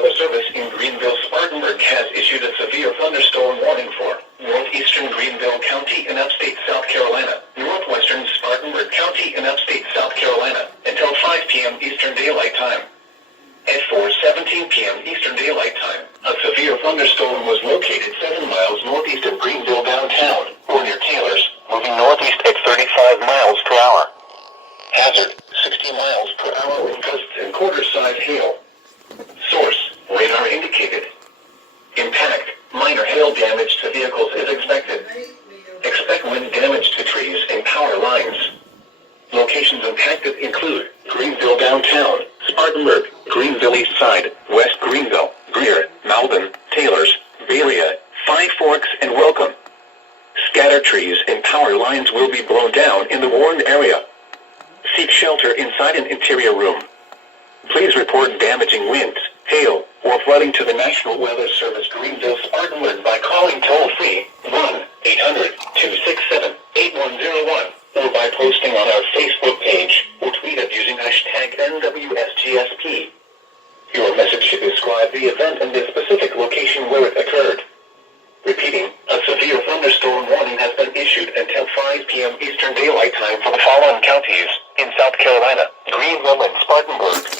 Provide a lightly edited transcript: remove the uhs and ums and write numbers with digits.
Weather Service in Greenville-Spartanburg has issued a severe thunderstorm warning for northeastern Greenville County in upstate South Carolina, northwestern Spartanburg County in upstate South Carolina, until 5 p.m. Eastern Daylight Time. At 4:17 p.m. Eastern Daylight Time, a severe thunderstorm was located 7 miles northeast of Greenville downtown, or near Taylor's, moving northeast at 35 miles per hour. Hazard, 60 miles per hour with gusts and quarter-size hail. Source, radar indicated. Impact, minor hail damage to vehicles is expected. Expect wind damage to trees and power lines. Locations impacted include Greenville downtown, Spartanburg, Greenville East Side, West Greenville, Greer, Malvern, Taylors, Berea, Five Forks, and Welcome. Scattered trees and power lines will be blown down in the warned area. Seek shelter inside an interior room. Please report damaging winds, hail, or flooding to the National Weather Service Greenville-Spartanburg by calling toll-free 1-800-267-8101 or by posting on our Facebook page or tweet us using hashtag NWSGSP. Your message should describe the event and the specific location where it occurred. Repeating, a severe thunderstorm warning has been issued until 5 p.m. Eastern Daylight Time for the following counties in South Carolina, Greenville and Spartanburg.